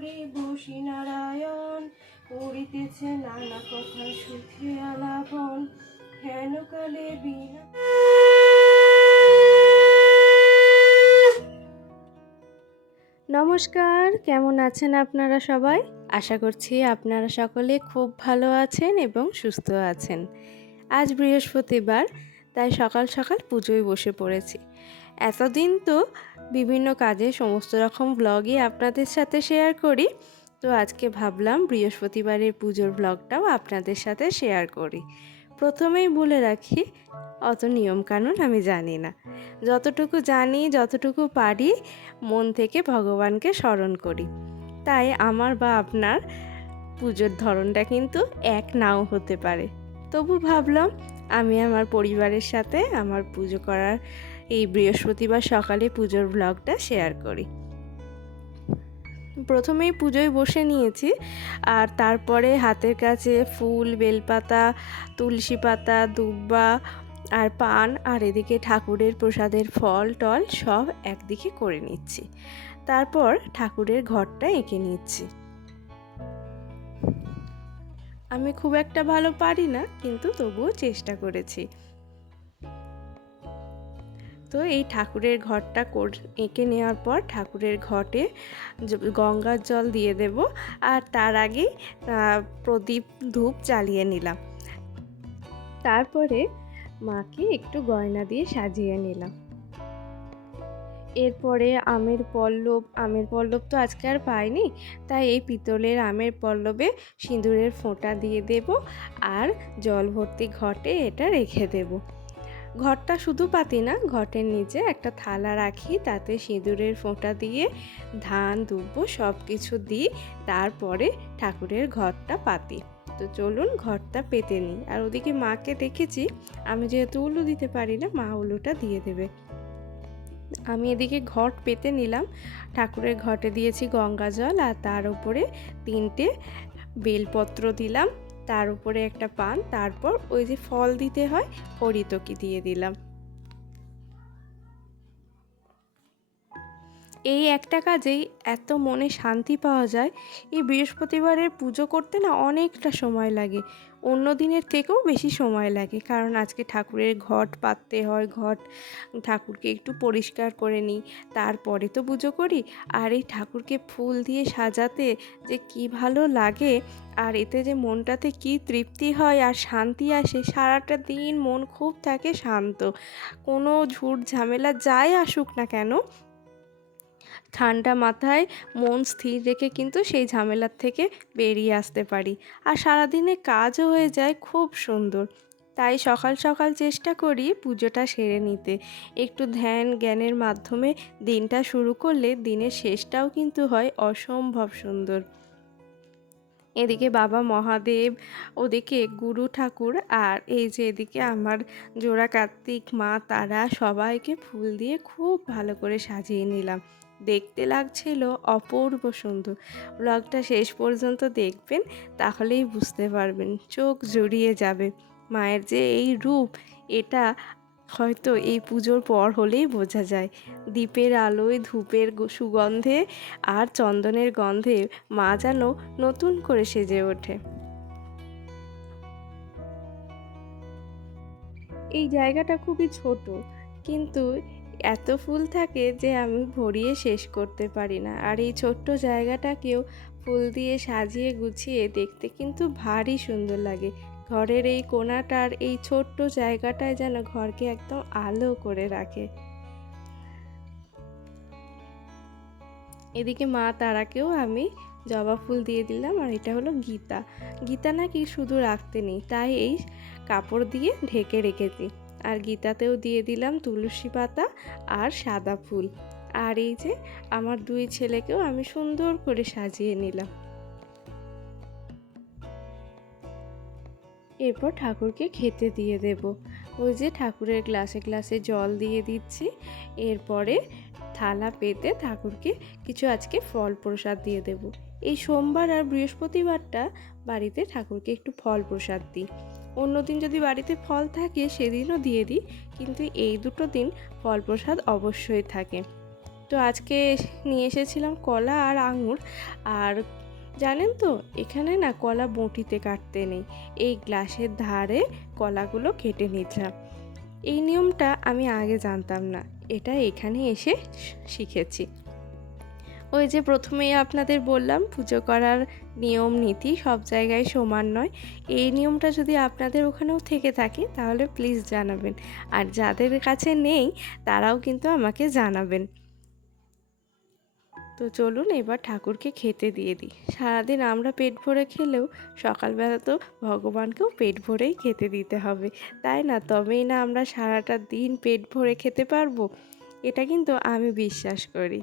করে বসি নারায়ণ, করিতেছে নানা কথা সুখে আলাপন। হেন কালে বিনা নমস্কার, কেমন আছেন আপনারা সবাই? আশা করছি আপনারা সকলে খুব ভালো আছেন এবং সুস্থ আছেন। আজ বৃহস্পতিবার, তাই সকাল সকাল পুজোয় বসে পড়েছি। এতদিন তো বিভিন্ন কাজে সমস্ত রকম ব্লগই আপনাদের সাথে শেয়ার করি। তো আজকে ভাবলাম বৃহস্পতিবারের পুজোর ব্লগটাও আপনাদের সাথে শেয়ার করি। প্রথমেই বলে রাখি, অত নিয়মকানুন আমি জানি না। যতটুকু জানি, যতটুকু পারি, মন থেকে ভগবানকে স্মরণ করি। তাই আমার বা আপনার পুজোর ধরনটা কিন্তু এক নাও হতে পারে। তবু ভাবলাম, আমি আমার পরিবারের সাথে আমার পুজো করার এই বৃহস্পতিবার সকালে পুজোর ব্লগটা শেয়ার করি। প্রথমেই পুজোয় বসে নিয়েছি, আর তারপরে হাতের কাছে ফুল, বেলপাতা, তুলসী পাতা, দুব্বা, আর পান, আর এদিকে ঠাকুরের প্রসাদের ফল, টল সব একদিকে করে নিচ্ছি। তারপর ঠাকুরের ঘরটা এঁকে নিচ্ছি। আমি খুব একটা ভালো পারি না, কিন্তু তবুও চেষ্টা করেছি। তো এই ঠাকুরের ঘরটা এঁকে নেওয়ার পর ঠাকুরের ঘটে গঙ্গার জল দিয়ে দেব আর তার আগেই প্রদীপ ধূপ জ্বালিয়ে নিলাম। তারপরে মাকে একটু গয়না দিয়ে সাজিয়ে নিলাম। এরপরে আমের পল্লব আমের পল্লব তো আজকে আর পাইনি, তাই এই পিতলের আমের পল্লবে সিঁদুরের ফোঁটা দিয়ে দেব আর জল ভর্তি ঘটে এটা রেখে দেব। ঘরটা শুধু পাতি না, ঘটের নিচে একটা থালা রাখি, তাতে সিঁদুরের ফোঁটা দিয়ে ধান, দুব্ব সব কিছু দিই, তারপরে ঠাকুরের ঘরটা পাতি। তো চলুন ঘরটা পেতে নিই। আর ওদিকে মাকে দেখেছি, আমি যেহেতু উলু দিতে পারি না, মা উলুটা দিয়ে দেবে। আমি এদিকে ঘট পেতে নিলাম। ঠাকুরের ঘটে দিয়েছি গঙ্গা জল, আর তার উপরে তিনটে বেলপত্র দিলাম। তার উপরে একটা পান তারপর ওই যে ফল দিতে হয় হরিতকি দিয়ে দিলাম। এই একটা কাজেই এত মনে শান্তি পাওয়া যায়। এই বৃহস্পতিবারের পুজো করতে না অনেকটা সময় লাগে। অন্য দিনের থেকেও বেশি সময় লাগে। কারণ আজকে ঠাকুরের ঘট পাততে হয়, ঘট ঠাকুরকে একটু পরিষ্কার করে নিই, তারপরে তো পুজো করি। আর এই ঠাকুরকে ফুল দিয়ে সাজাতে যে কি ভালো লাগে, আর এতে যে মনটাতে কি তৃপ্তি হয় আর শান্তি আসে, সারাটা দিন মন খুব থাকে শান্ত। কোনো ঝুট ঝামেলা যাই আসুক না কেন ঠান্ডা মাথায় মন স্থির রেখে কিন্তু সেই ঝামেলার থেকে বেরিয়ে আসতে পারি। আর সারাদিনে কাজও হয়ে যায় খুব সুন্দর। তাই সকাল সকাল চেষ্টা করি পুজোটা সেরে নিতে। একটু ধ্যান জ্ঞানের মাধ্যমে দিনটা শুরু করলে দিনের শেষটাও কিন্তু হয় অসম্ভব সুন্দর। এদিকে বাবা মহাদেব, ওদিকে গুরু ঠাকুর আর এই যে এদিকে আমার জোড়া কার্তিক, মা তারা সবাইকে ফুল দিয়ে খুব ভালো করে সাজিয়ে নিলাম। দেখতে লাগছিল অপূর্ব সুন্দর। ব্লগটা শেষ পর্যন্ত দেখবেন, তাহলেই বুঝতে পারবেন চোখ জুড়িয়ে যাবে। মায়ের যে এই রূপ, এটা হয়তো এই পুজোর পর হলেই বোঝা যায়। দ্বীপের আলোয়, ধূপের সুগন্ধে আর চন্দনের গন্ধে মা যেন নতুন করে সেজে ওঠে। এই জায়গাটা খুবই ছোট, কিন্তু এত ফুল থাকে যে আমি ভরিয়ে শেষ করতে পারি না। আর এই ছোট্ট জায়গাটাকেও ফুল দিয়ে সাজিয়ে গুছিয়ে দেখতে কিন্তু ভারী সুন্দর লাগে। ঘরের এই কোনাটার এই ছোট্ট জায়গাটায় যেন ঘরকে একদম আলো করে রাখে। এদিকে মা তারাকেও আমি জবা ফুল দিয়ে দিলাম আর এটা হলো গীতা। গীতা নাকি শুধু রাখতে নেই, তাই এই কাপড় দিয়ে ঢেকে রেখেছি। আর গীতাতেও দিয়ে দিলাম তুলসী পাতা আর সাদা ফুল। আর এই যে আমার দুই ছেলেকেও আমি সুন্দর করে সাজিয়ে নিলাম। এরপর ঠাকুরকে খেতে দিয়ে দেব। ওই যে ঠাকুরের গ্লাসে গ্লাসে জল দিয়ে দিচ্ছি। এরপরে থালা পেতে ঠাকুরকে কিছু আজকে ফল প্রসাদ দিয়ে দেব। এই সোমবার আর বৃহস্পতিবারটা বাড়িতে ঠাকুরকে একটু ফল প্রসাদ দিই। অন্যদিন যদি বাড়িতে ফল থাকে সেদিনও দিয়ে দিই, কিন্তু এই দুটো দিন ফল প্রসাদ অবশ্যই থাকে। তো আজকে নিয়ে এসেছিলাম কলা আর আঙুর। আর জানেন তো, এখানে না কলা বঁটিতে কাটতে নেই, এই গ্লাসের ধারে কলাগুলো কেটে নিতাম এই নিয়মটা আমি আগে জানতাম না, এটা এখানে এসে শিখেছি। ওই যে প্রথমেই আপনাদের বললাম, পুজো করার নিয়ম, নীতি সব জায়গায় সমান নয়। এই নিয়মটা যদি আপনাদের ওখানেও থেকে থাকে, তাহলে প্লিজ জানাবেন। আর যাদের কাছে নেই, তারাও কিন্তু আমাকে জানাবেন। তো চলুন এবার ঠাকুরকে খেতে দিয়ে দিই। সারাদিন আমরা পেট ভরে খেলেও সকালবেলা তো ভগবানকেও পেট ভরেই খেতে দিতে হবে, তাই না? তবেই না আমরা সারাটা দিন পেট ভরে খেতে পারব? এটা কিন্তু আমি বিশ্বাস করি।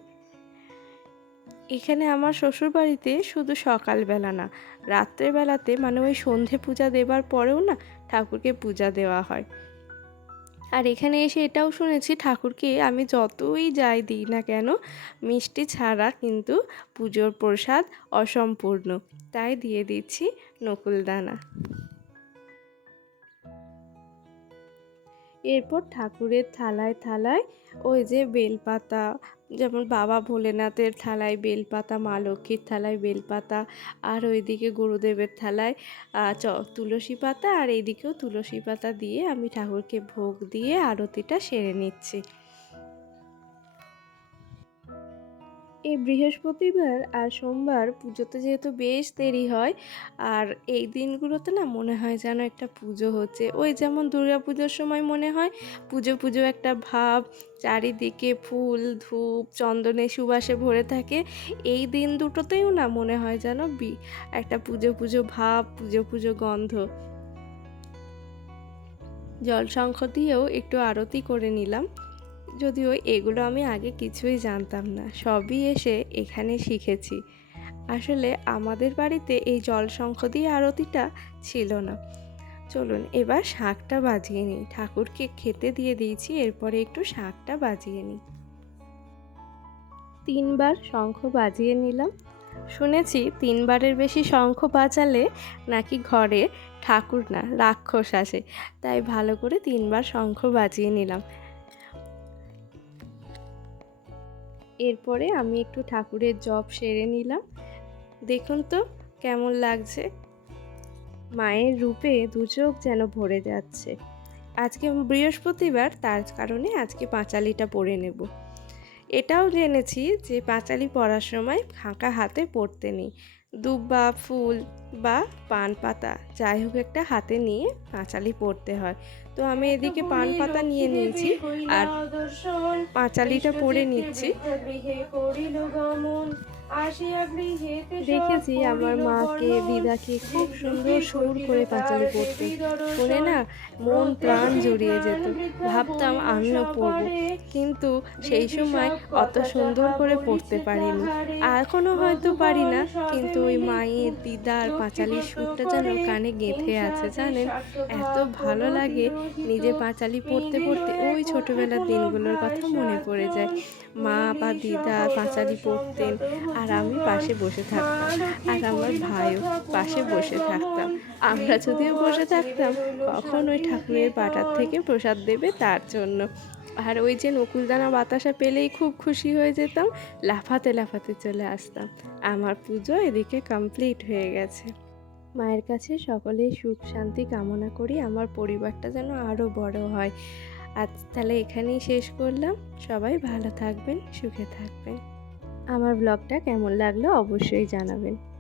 এখানে আমার শ্বশুরবাড়িতে শুধু সকালবেলা না, রাত্রেবেলাতে মানে ওই সন্ধে পূজা দেবার পরেও না ঠাকুরকে পূজা দেওয়া হয়। আর এখানে এসে এটাও শুনেছি ঠাকুরকে আমি যতই যাই দিই না কেন, মিষ্টি ছাড়া কিন্তু পুজোর প্রসাদ অসম্পূর্ণ। তাই দিয়ে দিচ্ছি নকুলদানা। এরপর ঠাকুরের থালায় থালায় ওই যে বেলপাতা, যেমন বাবা ভোলেনাথের থালায় বেলপাতা, মা লক্ষ্মীর থালায় বেলপাতা আর ওইদিকে গুরুদেবের থালায় চ, তুলসী পাতা আর এইদিকেও তুলসী পাতা দিয়ে আমি ঠাকুরকে ভোগ দিয়ে আরতিটা সেরে নিচ্ছি। এই বৃহস্পতিবার আর সোমবার পুজোতে যেহেতু বেশ দেরি হয়, আর এই দিনগুলোতে না মনে হয় যেন একটা পুজো হচ্ছে। ওই যেমন দুর্গা পুজোর সময় মনে হয় পুজো পুজো একটা ভাব, চারিদিকে ফুল, ধূপ, চন্দনে সুবাসে ভরে থাকে। এই দিন দুটোতেও না মনে হয় যেন বি, একটা পুজো পুজো ভাব, পুজো পুজো গন্ধ। জল শঙ্খ দিয়েও একটু আরতি করে নিলাম। যদিও এগুলো আমি আগে কিছুই জানতাম না, সবই এসে এখানে শিখেছি। আসলে আমাদের বাড়িতে এই জল শঙ্খ দিয়ে আরতিটা ছিল না। চলুন এবার শাকটা বাজিয়ে নিই। ঠাকুরকে খেতে দিয়ে দিয়েছি, এরপরে একটু শাকটা বাজিয়ে নিই। তিনবার শঙ্খ বাজিয়ে নিলাম। শুনেছি তিনবারের বেশি শঙ্খ বাজালে নাকি ঘরে ঠাকুর না, রাক্ষস আসে। তাই ভালো করে তিনবার শঙ্খ বাজিয়ে নিলাম। এরপরে আমি একটু ঠাকুরের জব সেরে নিলাম। দেখুন তো কেমন লাগছে। মায়ের রূপে দু চোখ যেন ভরে যাচ্ছে। আজকে বৃহস্পতিবার, তার কারণে আজকে পাঁচালিটা পরে নেব। এটাও জেনেছি যে পাঁচালি পড়ার সময় ফাঁকা হাতে পড়তে নেই। দুব্বা, ফুল বা পান পাতা যাই হোক একটা হাতে নিয়ে পাঁচালি পড়তে হয়। তো আমি এদিকে পান পাতা নিয়ে নিয়েছি আর পাঁচালিটা পরে নিচ্ছি। দেখেছি আমার মাকে দিদাকে খুব সুন্দর সুর করে পাঁচালি পড়তে। শুনে না মন প্রাণ জড়িয়ে যেত। ভাবতাম আমিও পড়ব। কিন্তু সেই সময় অত সুন্দর করে পড়তে পারিনি। এখনও হয়তো পারি না কিন্তু ওই মায়ের দিদার পাঁচালির সুরটা যেন কানে গেঁথে আছে জানেন? এত ভালো লাগে নিজে পাঁচালি পড়তে পড়তে ওই ছোটোবেলার দিনগুলোর কথা মনে পড়ে যায়। মা বা দিদা পাঁচালি পড়তেন আর আমি পাশে বসে থাকতাম। আর আমার ভাইও পাশে বসে থাকতাম। আমরা যদিও বসে থাকতাম কখন ওই ঠাকুরের পাটার থেকে প্রসাদ দেবে তার জন্য। আর ওই যে নকুলদানা বাতাসা পেলেই খুব খুশি হয়ে যেতাম, লাফাতে লাফাতে চলে আসতাম। আমার পুজো এদিকে কমপ্লিট হয়ে গেছে। মায়ের কাছে সকলেই সুখ শান্তি কামনা করি, আমার পরিবারটা যেন আরও বড় হয়। আজ তাহলে এখানেই শেষ করলাম। সবাই ভালো থাকবেন, সুখে থাকবেন। আমার ব্লগটা কেমন লাগল অবশ্যই জানাবেন।